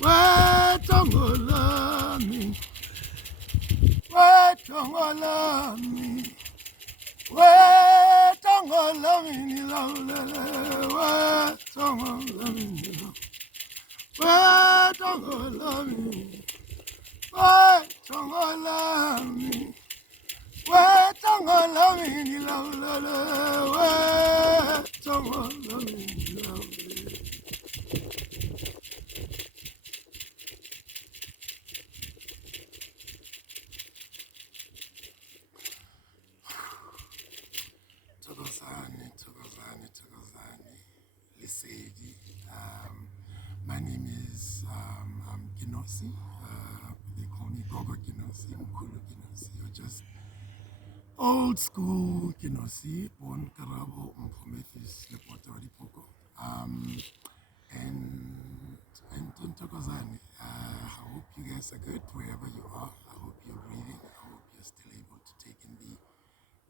Wetongolami, wetongolami, wetongolami nilawulele, wetongolami nilawulele, wetongolami, wetongolami, wetongolami nilawulele, wetongolami nilawulele. Takalani, Lisedi. My name is Kenosi. They call me Gogo Kenosi, Mkulu Kenosi, or just old school Kenosi, born Karabo, Mpometis, Lepota, Dipoko. And Takalani. I hope you guys are good wherever you are. I hope you're breathing. I hope you're still able to take in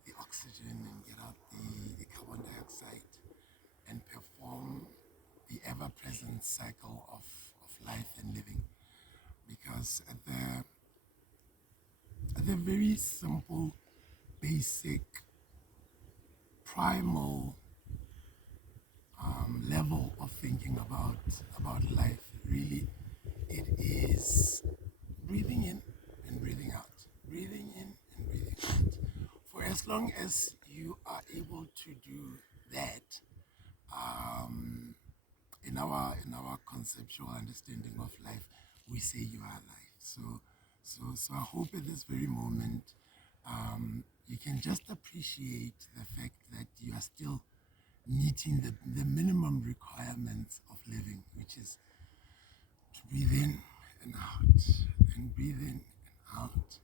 the oxygen and get out the carbon dioxide and perform the ever-present cycle of life and living. Because at the very simple, basic, primal level of thinking about life, really, it is breathing in and breathing out, breathing in and breathing out. For as long as you are able to do that, in our conceptual understanding of life, we say you are alive. So I hope at this very moment, you can just appreciate the fact that you are still meeting the minimum requirements of living, which is to breathe in and out, and breathe in and out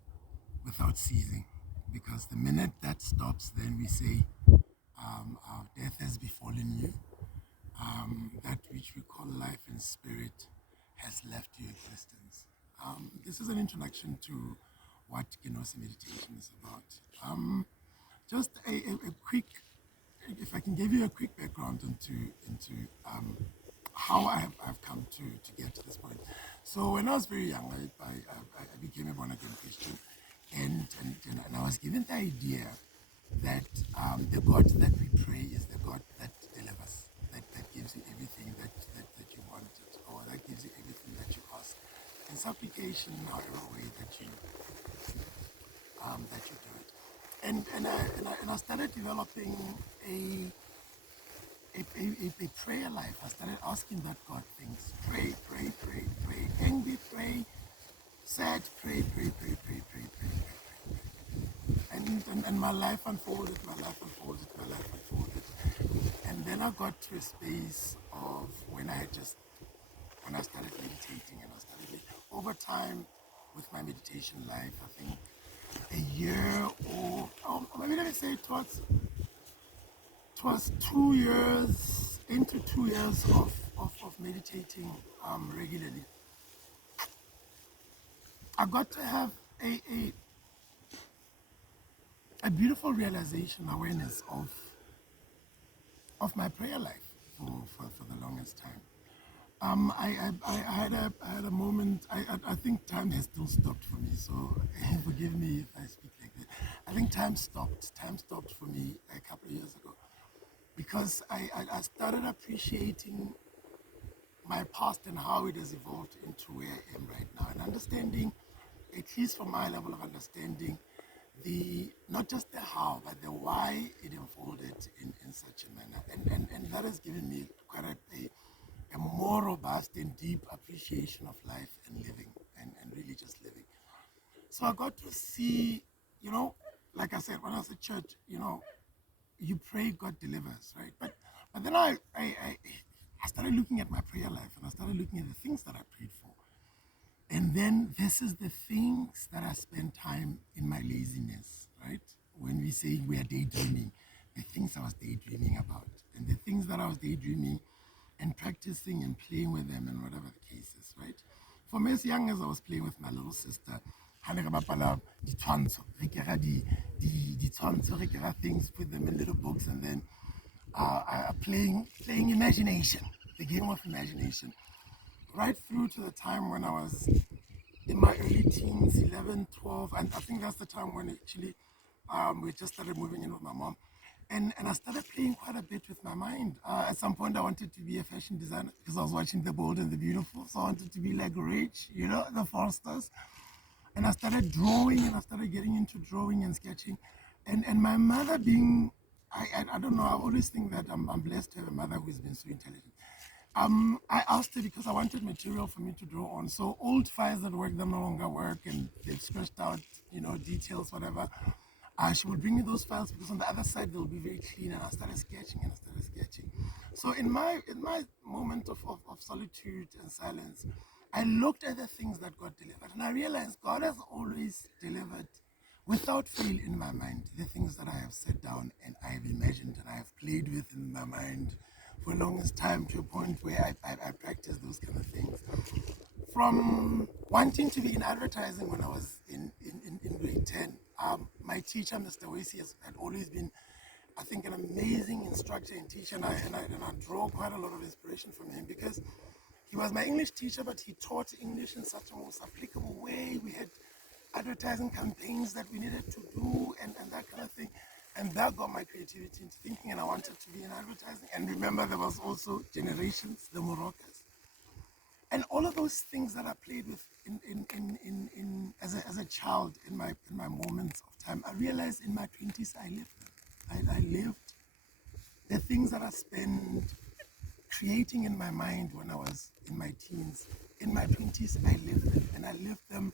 without ceasing. Because the minute that stops, then we say, our death has befallen you. That which we call life and spirit has left your existence. This is an introduction to what Kenosi Meditation is about. Just a quick, if I can give you a quick background into how I've come to get to this point. So when I was very young, I became a born-again Christian, and I was given the idea that the God that we pray is the God that delivers, that gives you everything that you wanted, or that gives you everything that you ask. In supplication, however way that you do it. And I started developing a prayer life. I started asking that God things. Pray, pray, pray, pray. Angry, pray. Sad, pray, pray, pray, pray, pray, pray, pray. And my life unfolded, my life unfolded, my life unfolded. And then I got to a space of when I started meditating, and I started over time with my meditation life, I think a year or maybe let me say it was 2 years, into 2 years of meditating regularly. I got to have a beautiful realization, awareness of my prayer life for the longest time. I had a moment. I think time has still stopped for me. So forgive me if I speak like that. I think time stopped. Time stopped for me a couple of years ago, because I started appreciating my past and how it has evolved into where I am right now, and understanding, at least from my level of understanding, the not just the how, but the why it unfolded in such a manner. And that has given me quite a more robust and deep appreciation of life and living, and really just living. So I got to see, like I said, when I was at church, you pray, God delivers, right? But then I started looking at my prayer life, and I started looking at the things that I prayed for. And then this is the things that I spend time in my laziness, right? When we say we are daydreaming, the things I was daydreaming about, and the things that I was daydreaming and practicing and playing with them, and whatever the case is, right? From as young as I was playing with my little sister, things, put them in little books, and then playing imagination, the game of imagination. right through to the time when I was in my early teens, 11, 12, and I think that's the time when actually we just started moving in with my mom. And I started playing quite a bit with my mind. At some point, I wanted to be a fashion designer because I was watching The Bold and the Beautiful. So I wanted to be like Rich, the Forsters. And I started drawing and I started getting into drawing and sketching. And my mother being, I don't know, I always think that I'm blessed to have a mother who's been so intelligent. I asked her because I wanted material for me to draw on. So old files that work, them no longer work, and they've scratched out, details, whatever. She would bring me those files because on the other side they'll be very clean. And I started sketching and I started sketching. So in my moment of solitude and silence, I looked at the things that God delivered, and I realized God has always delivered without fail in my mind the things that I have set down and I have imagined and I have played with in my mind for the longest time, to a point where I practice those kind of things. From wanting to be in advertising when I was in grade 10, my teacher, Mr. Wacey, had always been, I think, an amazing instructor and teacher, and I draw quite a lot of inspiration from him because he was my English teacher, but he taught English in such a most applicable way. We had advertising campaigns that we needed to do and that kind of thing. And that got my creativity into thinking, and I wanted to be in advertising. And remember, there was also Generations, the Moroccas. And all of those things that I played with as a child in my moments of time, I realized in my 20s I lived them. I lived the things that I spent creating in my mind when I was in my teens. In my 20s, I lived them, and I lived them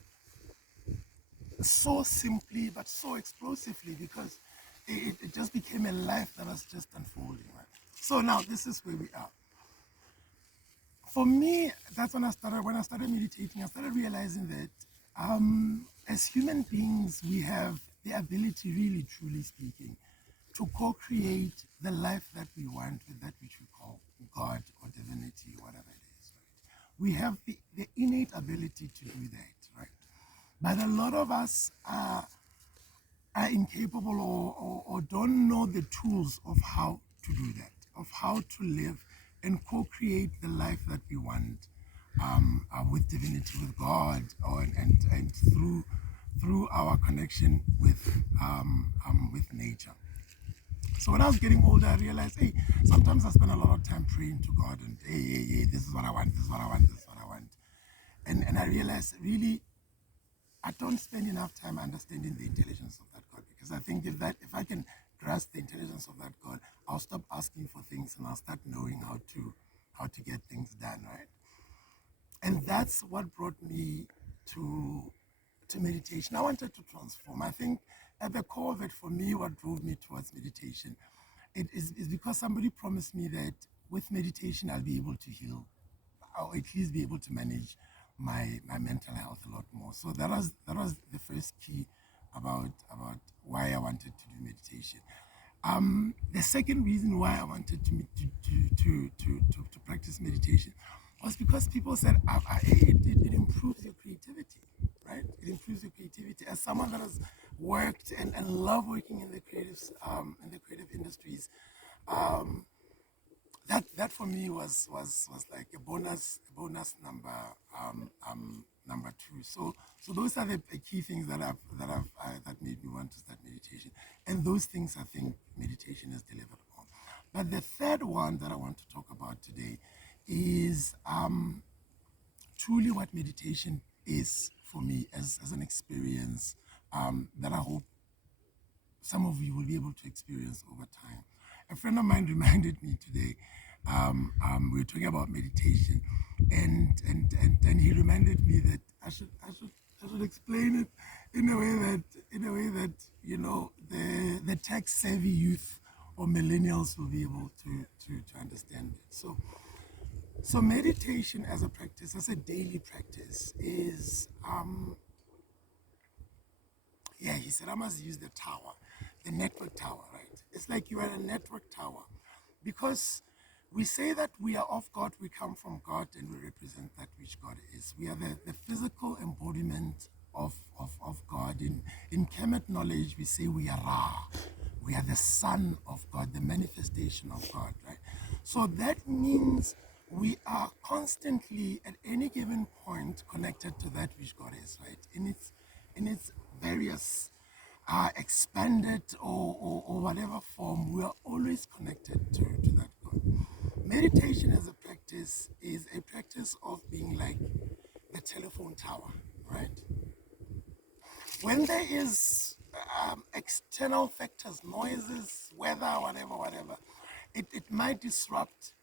so simply but so explosively because it just became a life that was just unfolding. Right? So now this is where we are. For me, that's when I started meditating. I started realizing that as human beings, we have the ability, really, truly speaking, to co-create the life that we want with that which we call God or divinity, whatever it is. Right? We have the innate ability to do that, right? But a lot of us are incapable or don't know the tools of how to do that, of how to live and co-create the life that we want with divinity, with God, and through our connection with nature. So when I was getting older, I realized, hey, sometimes I spend a lot of time praying to God and, hey, this is what I want, this is what I want, this is what I want. And I realized, really, I don't spend enough time understanding the intelligence of that God, because I think if I can grasp the intelligence of that God, I'll stop asking for things and I'll start knowing how to get things done, right? And that's what brought me to meditation. I wanted to transform. I think at the core of it, for me, what drove me towards meditation, is because somebody promised me that with meditation I'll be able to heal, or at least be able to manage my mental health a lot more. So that was the first key about why I wanted to do meditation. The second reason why I wanted to practice meditation was because people said it improves your creativity, right? It improves your creativity. As someone that has worked and love working in the creative industries, that for me was like a bonus number two. So those are the key things that that made me want to start meditation, and those things I think meditation has delivered on. But the third one that I want to talk about today is truly what meditation is for me as an experience that I hope some of you will be able to experience over time. A friend of mine reminded me today. We were talking about meditation, and he reminded me that I should explain it in a way that the tech savvy youth or millennials will be able to understand it. So meditation as a practice, as a daily practice, is he said, I must use the tower, the network tower, right? It's like you are a network tower. Because we say that we are of God, we come from God, and we represent that which God is. We are the physical embodiment of God. In Kemet knowledge, we say we are Ra. We are the son of God, the manifestation of God, right? So that means we are constantly at any given point connected to that which God is, right? In its various expanded or whatever form, we are always connected to that God. Meditation as a practice is a practice of being like the telephone tower, right? When there is external factors, noises, weather, whatever, it might disrupt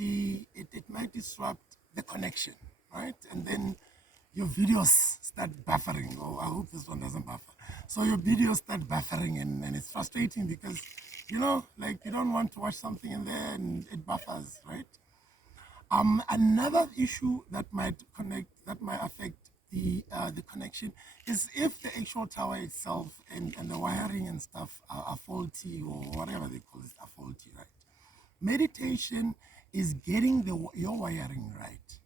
it might disrupt the connection, right? And then your videos start buffering. Oh, I hope this one doesn't buffer. So your videos start buffering, and it's frustrating because, like you don't want to watch something in there and it buffers, right? Another issue that might affect the connection is if the actual tower itself and the wiring and stuff are faulty, or whatever they call it, are faulty, right? Meditation is getting your wiring right,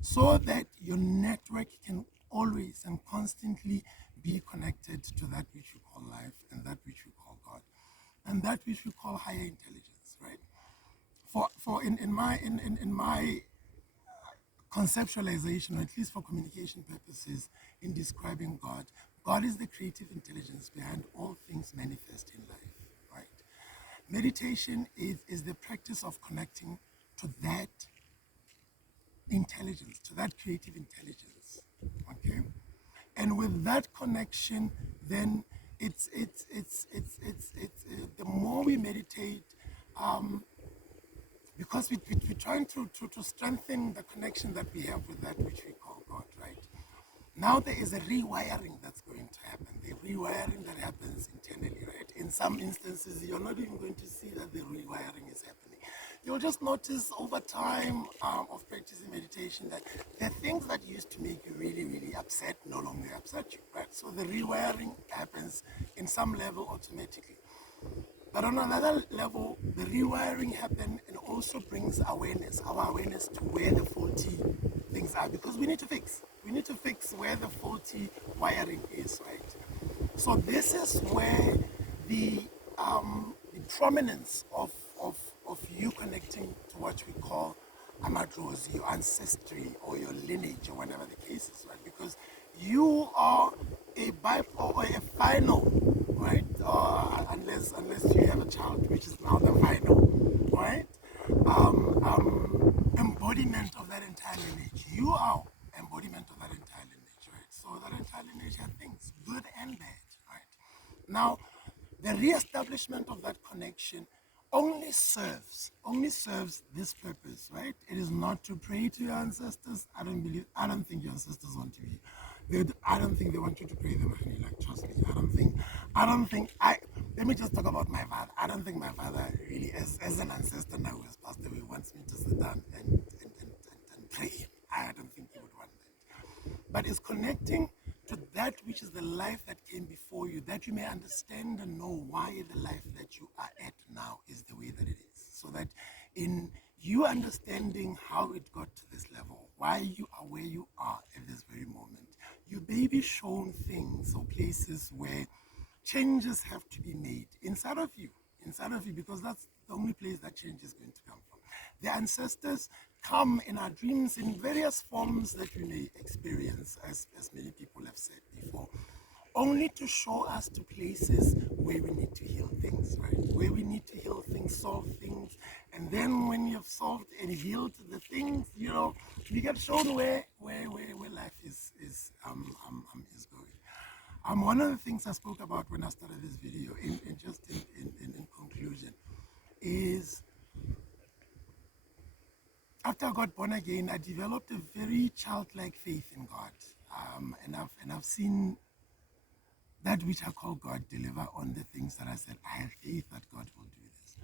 so that your network can always and constantly be connected to that which you call life, and that which you call God, and that which we call higher intelligence, right? For in my conceptualization, or at least for communication purposes, in describing God, God is the creative intelligence behind all things manifest in life, right? Meditation is the practice of connecting to that intelligence, to that creative intelligence, okay? And with that connection, then the more we meditate, because we're trying to strengthen the connection that we have with that which we call God, right? Now there is a rewiring that's going to happen, the rewiring that happens internally, right? In some instances, you're not even going to see that the rewiring is happening. You'll just notice over time of practicing meditation that the things that used to make you really, really upset no longer upset you, right? So the rewiring happens in some level automatically. But on another level, the rewiring happens and also brings awareness, our awareness to where the faulty things are, because we need to fix. We need to fix where the faulty wiring is, right? So this is where the prominence of you connecting to what we call amadrozi, your ancestry or your lineage or whatever the case is, right? Because you are or a final, right? Unless you have a child, which is now the final, right? Embodiment of that entire lineage. You are embodiment of that entire lineage, right? So that entire lineage has things, good and bad, right? Now, the re-establishment of that connection only serves this purpose, right? It is not to pray to your ancestors. I don't think your ancestors want to be. I don't think they want you to pray them, honey. Like, trust me. Let me just talk about my father. I don't think my father really, as an ancestor now who has passed away, wants me to sit down and pray him. I don't think he would want that. But it's connecting to that which is the life that came before you, that you may understand and know why the life that you are at now is the way that it is. So that in you understanding how it got to this level, why you are where you are at this very moment, you may be shown things or places where changes have to be made inside of you, because that's the only place that change is going to come from. The ancestors come in our dreams in various forms that we may experience, as many people have said before, only to show us to places where we need to heal things, right? Where we need to heal things, solve things, and then when you've solved and healed the things, you get shown where life is going. One of the things I spoke about when I started this video, in conclusion, is after I got born again, I developed a very childlike faith in God, and I've seen that which I call God deliver on the things that I said. I have faith that God will do this.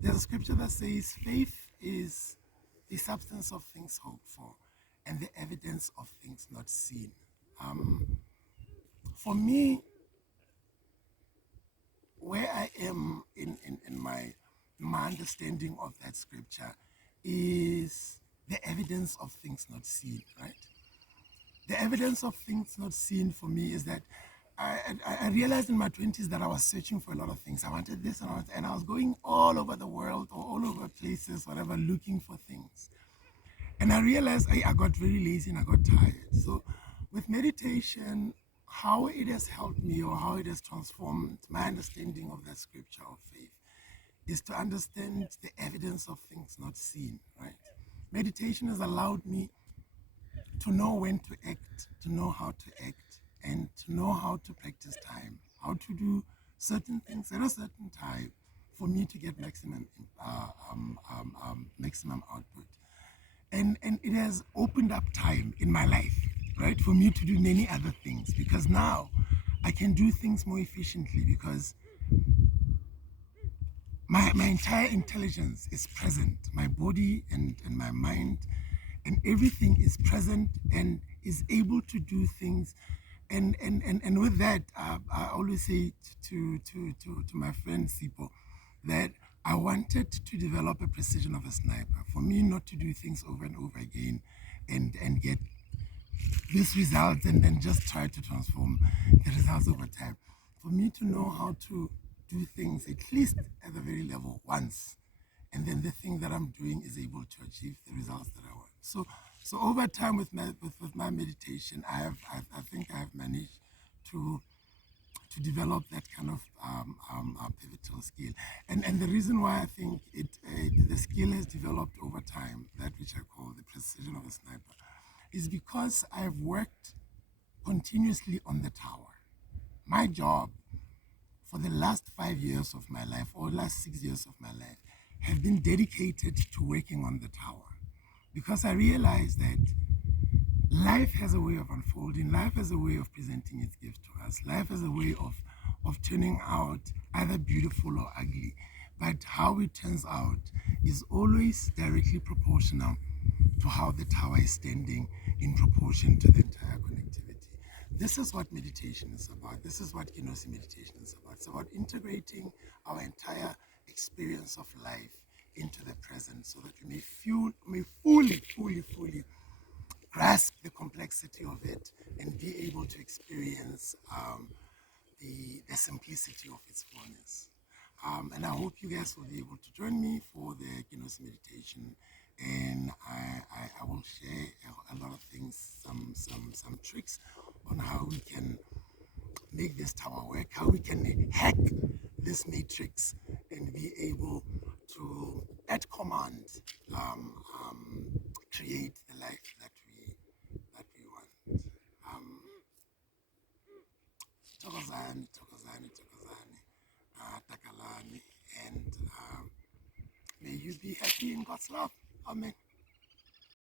There's a scripture that says, "Faith is the substance of things hoped for, and the evidence of things not seen." For me, where I am in my understanding of that scripture is the evidence of things not seen, right? The evidence of things not seen for me is that I realized in my 20s that I was searching for a lot of things. I wanted this and I was going all over the world or all over places, whatever, looking for things. And I realized I got very lazy and I got tired. So with meditation, how it has helped me or how it has transformed my understanding of that scripture of faith is to understand the evidence of things not seen, right? Meditation has allowed me to know when to act, to know how to act, and to know how to practice time, how to do certain things at a certain time for me to get maximum output. And it has opened up time in my life, right, for me to do many other things because now I can do things more efficiently because my entire intelligence is present, my body and my mind and everything is present and is able to do things. And with that, I always say to my friend Sipo that I wanted to develop a precision of a sniper, for me not to do things over and over again and get this result and just try to transform the results over time. For me to know how to do things at least at the very level once, and then the thing that I'm doing is able to achieve the results that I want. So over time with my meditation, I think I have managed to develop that kind of pivotal skill. And the reason why I think the skill has developed over time, that which I call the precision of a sniper, is because I've worked continuously on the tower. My job for the last 5 years of my life or last 6 years of my life have been dedicated to working on the tower because I realized that life has a way of unfolding. Life has a way of presenting its gifts to us. Life has a way of turning out either beautiful or ugly. But how it turns out is always directly proportional to how the tower is standing in proportion to the entire connectivity. This is what meditation is about. This is what Kenosi meditation is about. It's about integrating our entire experience of life into the present so that we may fully grasp the complexity of it and be able to experience the simplicity of its fullness. And I hope you guys will be able to join me for the Kenosi meditation. And I will share a lot of things, some tricks on how we can make this tower work, how we can hack this matrix and be able to, at command, create the life that we want. Takalani, Takalani, and may you be happy in God's love. Amen.